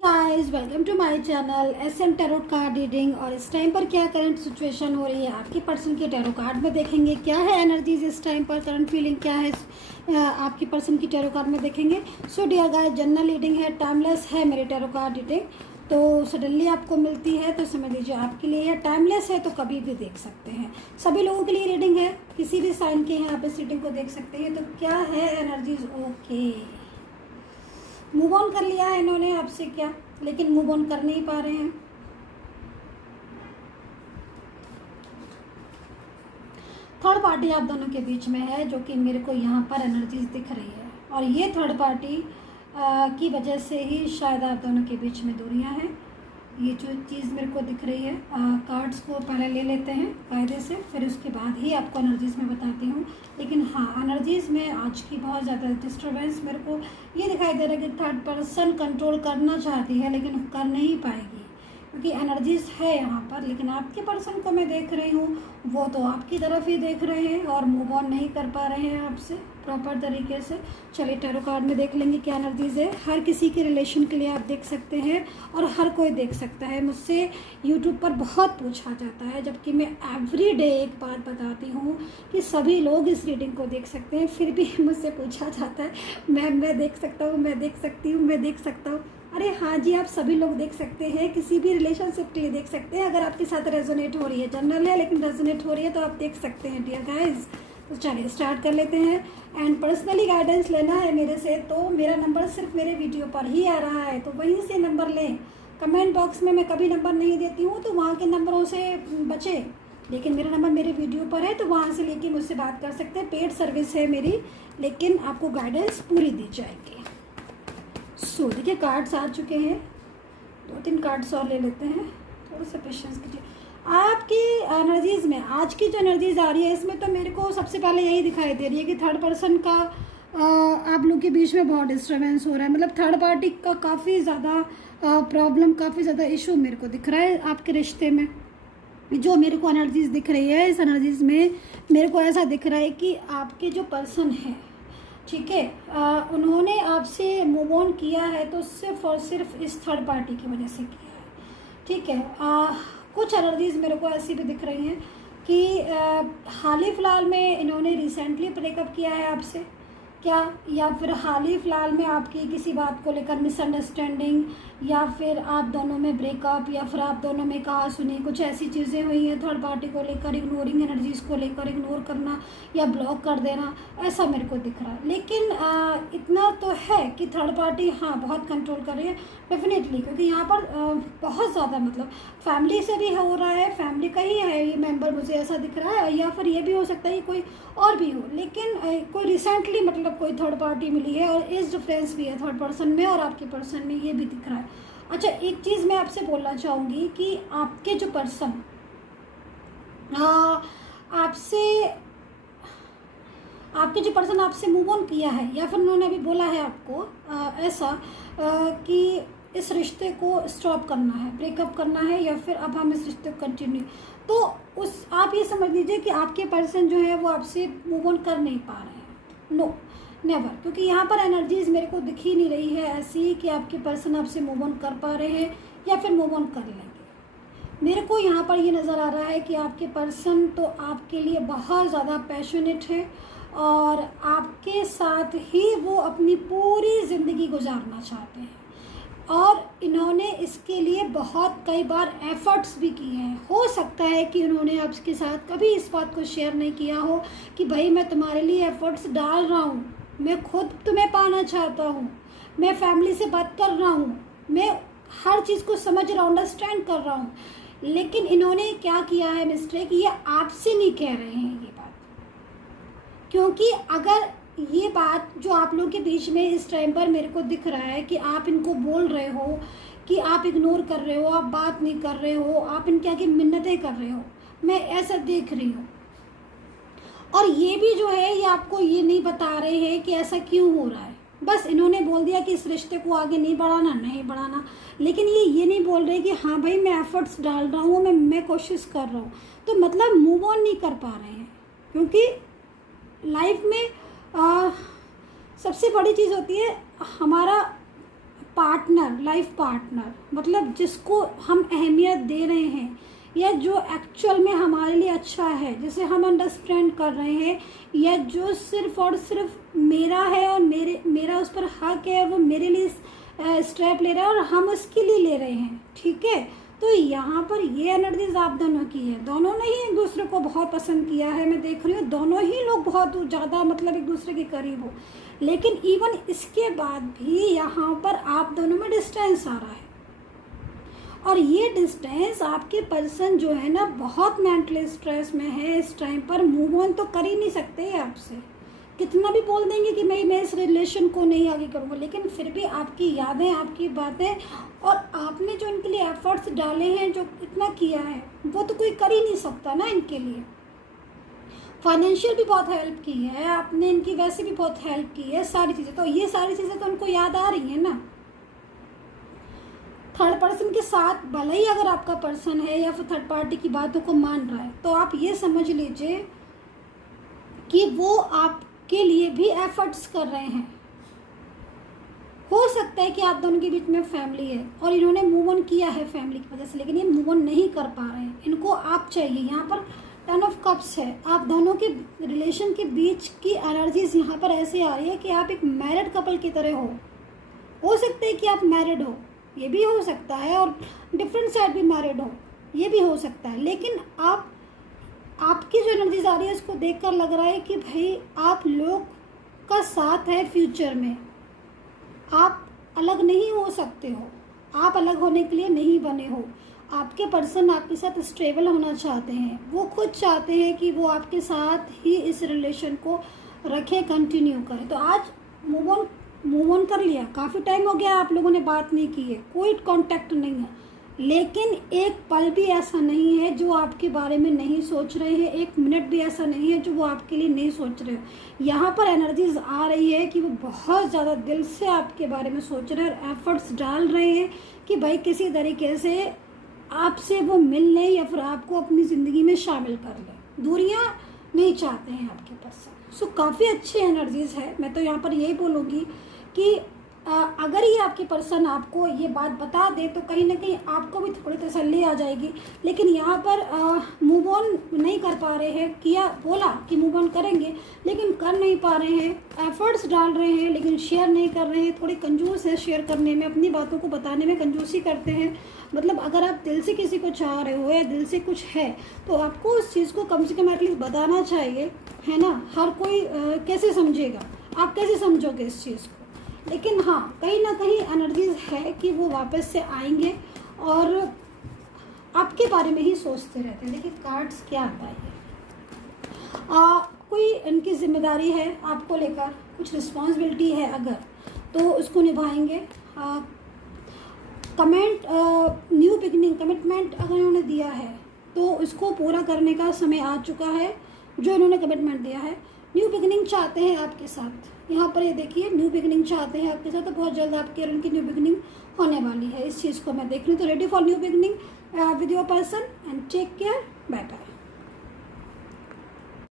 Guys welcome to my channel SM tarot card reading. और इस time पर क्या करंट सिचुएशन हो रही है आपकी पर्सन के टैरो कार्ड में देखेंगे। क्या है एनर्जीज इस टाइम पर, करंट फीलिंग क्या है आपकी पर्सन की टैरो कार्ड में देखेंगे। So dear guys, general reading है, टाइमलेस है मेरी टैरो कार्ड रीडिंग। तो सडनली आपको मिलती है तो समझ लीजिए आपके लिए है। टाइमलेस है तो कभी भी देख सकते हैं, सभी लोगों के लिए रीडिंग है, किसी भी साइन के हैं आप इस रीडिंग को देख सकते हैं। तो क्या है एनर्जीज, ओके मूव ऑन कर लिया है इन्होंने आपसे क्या, लेकिन मूव ऑन कर नहीं पा रहे हैं। थर्ड पार्टी आप दोनों के बीच में है जो कि मेरे को यहाँ पर एनर्जीज दिख रही है। और ये थर्ड पार्टी की वजह से ही शायद आप दोनों के बीच में दूरियां हैं। ये जो चीज़ मेरे को दिख रही है, कार्ड्स को पहले ले लेते हैं कायदे से, फिर उसके बाद ही आपको एनर्जीज़ में बताती हूँ। लेकिन हाँ, एनर्जीज़ में आज की बहुत ज़्यादा डिस्टर्बेंस मेरे को ये दिखाई दे रहा है कि थर्ड पर्सन कंट्रोल करना चाहती है लेकिन कर नहीं पाएगी, क्योंकि एनर्जीज़ है यहाँ पर। लेकिन आपके पर्सन को मैं देख रही हूँ, वो तो आपकी तरफ ही देख रहे हैं और मूव ऑन नहीं कर पा रहे हैं आपसे प्रॉपर तरीके से। चलिए टैरो कार्ड में देख लेंगे क्या एनर्जीज़ है। हर किसी के रिलेशन के लिए आप देख सकते हैं और हर कोई देख सकता है। मुझसे यूट्यूब पर बहुत पूछा जाता है, जबकि मैं एवरी डे एक बात बताती हूँ कि सभी लोग इस रीडिंग को देख सकते हैं, फिर भी मुझसे पूछा जाता है मैं देख सकता हूँ, मैं देख सकती हूँ, मैं देख सकता हूँ। अरे हाँ जी, आप सभी लोग देख सकते हैं, किसी भी रिलेशनशिप के लिए देख सकते हैं। अगर आपके साथ रेजोनेट हो रही है, जनरल है लेकिन रेजोनेट हो रही है, तो आप देख सकते हैं डियर गाइस। तो चलिए स्टार्ट कर लेते हैं। एंड पर्सनली गाइडेंस लेना है मेरे से तो मेरा नंबर सिर्फ मेरे वीडियो पर ही आ रहा है, तो वहीं से नंबर लें। कमेंट बॉक्स में मैं कभी नंबर नहीं देती हूँ, तो वहाँ के नंबरों से बचें। लेकिन मेरा नंबर मेरे वीडियो पर है, तो वहाँ से लेके मुझसे बात कर सकते हैं। पेड सर्विस है मेरी, लेकिन आपको गाइडेंस पूरी दी जाएगी। सो देखिए कार्ड्स आ चुके हैं, 2-3 कार्ड्स और ले लेते हैं, थोड़ा सा पेशेंस कीजिए। आपकी एनर्जीज़ में आज की जो एनर्जीज आ रही है, इसमें तो मेरे को सबसे पहले यही दिखाई दे रही है कि थर्ड पर्सन का आप लोग के बीच में बहुत डिस्टर्बेंस हो रहा है। मतलब थर्ड पार्टी का काफ़ी ज़्यादा प्रॉब्लम, काफ़ी ज़्यादा इशू मेरे को दिख रहा है आपके रिश्ते में। जो मेरे को एनर्जीज़ दिख रही है, इस एनर्जीज़ में मेरे को ऐसा दिख रहा है कि आपके जो पर्सन है, ठीक है, उन्होंने आपसे मूव ऑन किया है तो सिर्फ और सिर्फ इस थर्ड पार्टी की वजह से किया है, ठीक है। कुछ एनर्जीज मेरे को ऐसी भी दिख रही हैं कि हाल ही फ़िलहाल में इन्होंने रिसेंटली ब्रेकअप किया है आपसे क्या, या फिर हाल ही फ़िलहाल में आपकी किसी बात को लेकर मिसअंडरस्टैंडिंग, या फिर आप दोनों में ब्रेकअप, या फिर आप दोनों में कहा सुनी कुछ ऐसी चीज़ें हुई हैं थर्ड पार्टी को लेकर, इग्नोरिंग एनर्जीज़ को लेकर, इग्नोर करना या ब्लॉक कर देना, ऐसा मेरे को दिख रहा है। लेकिन इतना तो है कि थर्ड पार्टी हाँ बहुत कंट्रोल कर रही है डेफिनेटली, क्योंकि यहाँ पर बहुत ज़्यादा मतलब फैमिली से भी हो रहा है, फैमिली का ही है ये मेंबर, मुझे ऐसा दिख रहा है। या फिर ये भी हो सकता है कोई और भी हो, लेकिन कोई रिसेंटली मतलब कोई थर्ड पार्टी मिली है और एज डिफरेंस भी है थर्ड पर्सन में और आपके पर्सन में, ये भी दिख रहा है। अच्छा, एक चीज़ मैं आपसे बोलना चाहूँगी कि आपके जो पर्सन आपसे मूव ऑन किया है, या फिर उन्होंने अभी बोला है आपको ऐसा कि इस रिश्ते को स्टॉप करना है, ब्रेकअप करना है, या फिर अब हम इस रिश्ते को कंटिन्यू, तो उस आप ये समझ लीजिए कि आपके पर्सन जो है वो आपसे मूव ऑन कर नहीं पा रहे हैं। नो नेवर, क्योंकि यहाँ पर एनर्जीज मेरे को दिख ही नहीं रही है ऐसी कि आपके पर्सन आपसे मूव ऑन कर पा रहे हैं या फिर मूव ऑन कर लेंगे। मेरे को यहाँ पर ये नज़र आ रहा है कि आपके पर्सन तो आपके लिए बहुत ज़्यादा पैशनेट है और आपके साथ ही वो अपनी पूरी ज़िंदगी गुजारना चाहते हैं, और इन्होंने इसके लिए बहुत कई बार एफ़र्ट्स भी किए हैं। हो सकता है कि उन्होंने आपके साथ कभी इस बात को शेयर नहीं किया हो कि भाई मैं तुम्हारे लिए एफ़र्ट्स डाल रहा हूँ, मैं खुद तुम्हें पाना चाहता हूँ, मैं फैमिली से बात कर रहा हूँ, मैं हर चीज़ को समझ रहा हूँ, अंडरस्टैंड कर रहा हूँ। लेकिन इन्होंने क्या किया है मिस्टेक, ये आपसे नहीं कह रहे हैं ये बात, क्योंकि अगर ये बात जो आप लोगों के बीच में इस टाइम पर मेरे को दिख रहा है कि आप इनको बोल रहे हो कि आप इग्नोर कर रहे हो, आप बात नहीं कर रहे हो, आप इनके आगे मिन्नतें कर रहे हो, मैं ऐसा देख रही हूँ। और ये भी जो है ये आपको ये नहीं बता रहे हैं कि ऐसा क्यों हो रहा है, बस इन्होंने बोल दिया कि इस रिश्ते को आगे नहीं बढ़ाना, लेकिन ये नहीं बोल रहे कि हाँ भाई मैं एफर्ट्स डाल रहा हूँ, मैं कोशिश कर रहा हूँ। तो मतलब मूव ऑन नहीं कर पा रहे हैं, क्योंकि लाइफ में सबसे बड़ी चीज़ होती है हमारा पार्टनर, लाइफ पार्टनर, मतलब जिसको हम अहमियत दे रहे हैं या जो एक्चुअल में हमारे लिए अच्छा है, जिसे हम अंडरस्टैंड कर रहे हैं, या जो सिर्फ और सिर्फ मेरा है और मेरा उस पर हक है और वो मेरे लिए स्टेप ले रहा है और हम उसके लिए ले रहे हैं, ठीक है। तो यहाँ पर ये एनर्जीज आप दोनों की है। दोनों ने ही एक दूसरे को बहुत पसंद किया है, मैं देख रही हूँ दोनों ही लोग बहुत ज़्यादा मतलब एक दूसरे के करीब हो, लेकिन इवन इसके बाद भी यहाँ पर आप दोनों में डिस्टेंस आ रहा है। और ये डिस्टेंस आपके पर्सन जो है ना बहुत मेंटली स्ट्रेस में है इस टाइम पर, मूव ऑन तो कर ही नहीं सकते आपसे, कितना भी बोल देंगे कि मैं इस रिलेशन को नहीं आगे करूँगा, लेकिन फिर भी आपकी यादें, आपकी बातें और आपने जो इनके लिए एफर्ट्स डाले हैं, जो इतना किया है, वो तो कोई कर ही नहीं सकता ना इनके लिए। फाइनेंशियल भी बहुत हेल्प की है आपने इनकी, वैसे भी बहुत हेल्प की है, सारी चीज़ें, तो ये सारी चीज़ें तो उनको याद आ रही हैं ना। थर्ड पर्सन के साथ भले ही अगर आपका पर्सन है या फिर थर्ड पार्टी की बातों को मान रहा है, तो आप ये समझ लीजिए कि वो आपके लिए भी एफर्ट्स कर रहे हैं। हो सकता है कि आप दोनों के बीच में फैमिली है और इन्होंने मूव ऑन किया है फैमिली की वजह से, लेकिन ये मूव ऑन नहीं कर पा रहे हैं, इनको आप चाहिए। यहाँ पर 10 ऑफ कप्स है, आप दोनों के रिलेशन के बीच की एनर्जीज यहाँ पर ऐसे आ रही है कि आप एक मैरिड कपल की तरह हो सकता है कि आप मैरिड हो, ये भी हो सकता है, और डिफरेंट साइड भी मैरिड हो, ये भी हो सकता है, लेकिन आपकी जो एनर्जीज आ रही है इसको देखकर लग रहा है कि भाई आप लोग का साथ है फ्यूचर में, आप अलग नहीं हो सकते हो, आप अलग होने के लिए नहीं बने हो। आपके पर्सन आपके साथ स्टेबल होना चाहते हैं, वो खुद चाहते हैं कि वो आपके साथ ही इस रिलेशन को रखें, कंटिन्यू करें। तो आज मूव ऑन कर लिया, काफ़ी टाइम हो गया आप लोगों ने बात नहीं की है, कोई कांटेक्ट नहीं है, लेकिन एक पल भी ऐसा नहीं है जो आपके बारे में नहीं सोच रहे हैं, एक मिनट भी ऐसा नहीं है जो वो आपके लिए नहीं सोच रहे हो। यहाँ पर एनर्जीज आ रही है कि वो बहुत ज़्यादा दिल से आपके बारे में सोच रहे हैं और एफर्ट्स डाल रहे हैं कि भाई किसी तरीके से आपसे वो मिल लें या फिर आपको अपनी ज़िंदगी में शामिल कर लें। दूरियाँ नहीं चाहते हैं आपके पर्सन। सो काफ़ी अच्छी एनर्जीज है। मैं तो यहाँ पर यही बोलूँगी कि अगर ये आपके पर्सन आपको ये बात बता दे तो कहीं ना कहीं आपको भी थोड़ी तसल्ली आ जाएगी, लेकिन यहाँ पर मूव ऑन नहीं कर पा रहे हैं। बोला कि मूव ऑन करेंगे लेकिन कर नहीं पा रहे हैं, एफर्ट्स डाल रहे हैं लेकिन शेयर नहीं कर रहे हैं, थोड़ी कंजूस है शेयर करने में, अपनी बातों को बताने में कंजूसी करते हैं। मतलब अगर आप दिल से किसी को चाह रहे हो या दिल से कुछ है तो आपको उस चीज़ को कम से कम एटलीस्ट बताना चाहिए, है ना। हर कोई कैसे समझेगा, आप कैसे समझोगे इस चीज़ को, लेकिन हाँ कहीं ना कहीं एनर्जीज है कि वो वापस से आएंगे और आपके बारे में ही सोचते रहते हैं। देखिए कार्ड्स क्या आता है, कोई इनकी जिम्मेदारी है आपको लेकर, कुछ रिस्पॉन्सिबिलिटी है अगर, तो उसको निभाएंगे। न्यू बिगिनिंग कमिटमेंट अगर इन्होंने दिया है तो इसको पूरा करने का समय आ चुका है। जो इन्होंने कमिटमेंट दिया है, न्यू बिगिनिंग चाहते हैं आपके साथ। यहाँ पर ये देखिए न्यू बिगिनिंग चाहते हैं आपके साथ, तो बहुत जल्द आपके और उनकी न्यू बिगिनिंग होने वाली है। इस चीज़ को मैं देख रही हूँ। तो ready for new beginning with your person and take care, bye bye.